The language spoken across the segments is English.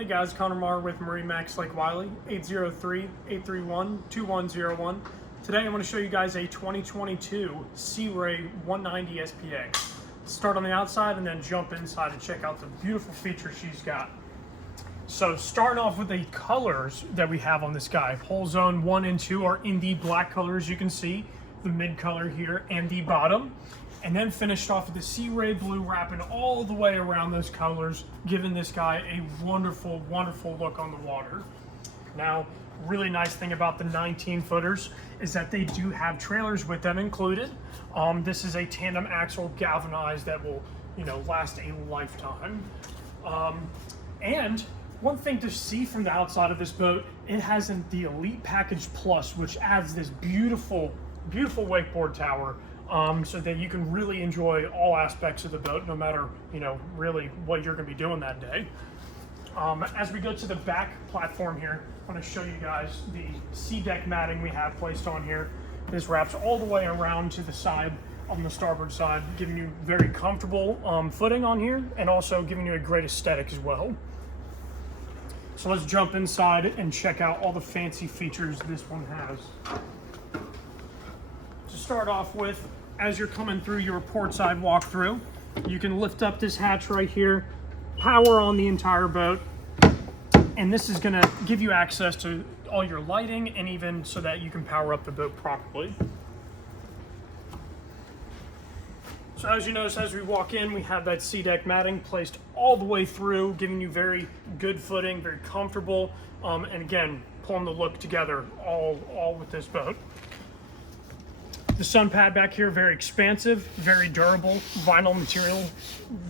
Hey guys, Connor Marr with MarineMax Lake Wylie, 803-831-2101. Today I'm going to show you guys a 2022 Sea Ray 190 SPX. Let's start on the outside and then jump inside and check out the beautiful features she's got. So starting off with the colors that we have on this guy, hull zone 1 and 2 are in the black color, as you can see, the mid color here and the bottom. And then finished off with the Sea Ray blue wrapping all the way around those colors, giving this guy a wonderful, wonderful look on the water. Now, really nice thing about the 19 footers is that they do have trailers with them included. This is a tandem axle galvanized that will, last a lifetime. And one thing to see from the outside of this boat, it has the Elite Package Plus, which adds this beautiful, beautiful wakeboard tower. So that you can really enjoy all aspects of the boat, no matter, really what you're going to be doing that day. As we go to the back platform here, I want to show you guys the sea deck matting we have placed on here. This wraps all the way around to the side, on the starboard side, giving you very comfortable footing on here, and also giving you a great aesthetic as well. So let's jump inside and check out all the fancy features this one has. To start off with, as you're coming through your port side walkthrough, you can lift up this hatch right here, power on the entire boat, and this is going to give you access to all your lighting and even so that you can power up the boat properly. So as you notice, as we walk in, we have that sea deck matting placed all the way through, giving you very good footing, very comfortable, and again, pulling the look together all with this boat. The sun pad back here, very expansive, very durable, vinyl material,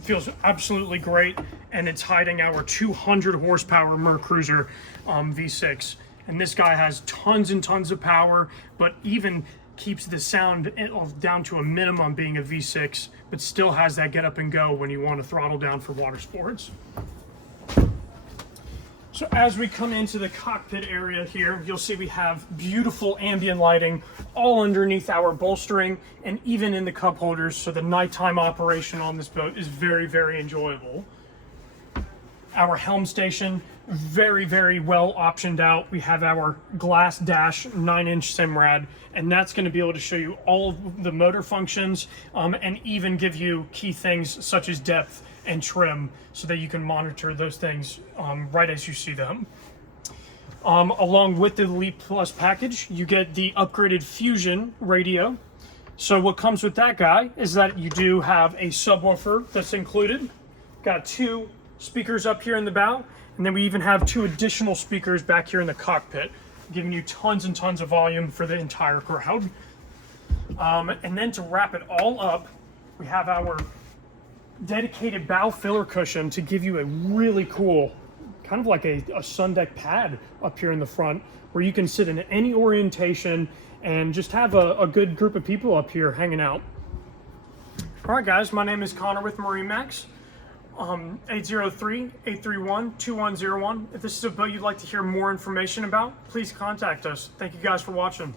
feels absolutely great, and it's hiding our 200 horsepower Mercruiser V6. And this guy has tons and tons of power, but even keeps the sound down to a minimum being a V6, but still has that get up and go when you want to throttle down for water sports. So as we come into the cockpit area here, you'll see we have beautiful ambient lighting all underneath our bolstering and even in the cup holders, so the nighttime operation on this boat is very, very enjoyable. Our helm station, very, very well optioned out. We have our glass dash 9-inch Simrad, and that's going to be able to show you all of the motor functions and even give you key things such as depth and trim so that you can monitor those things right as you see them. Along with the Elite Plus package, you get the upgraded Fusion radio. So what comes with that guy is that you do have a subwoofer that's included. Got 2 speakers up here in the bow, and then we even have 2 additional speakers back here in the cockpit, giving you tons and tons of volume for the entire crowd. And then to wrap it all up, we have our dedicated bow filler cushion to give you a really cool, kind of like a sun deck pad up here in the front, where you can sit in any orientation and just have a good group of people up here hanging out. All right, guys, my name is Connor with MarineMax, 803-831-2101. If this is a boat you'd like to hear more information about, please contact us. Thank you guys for watching.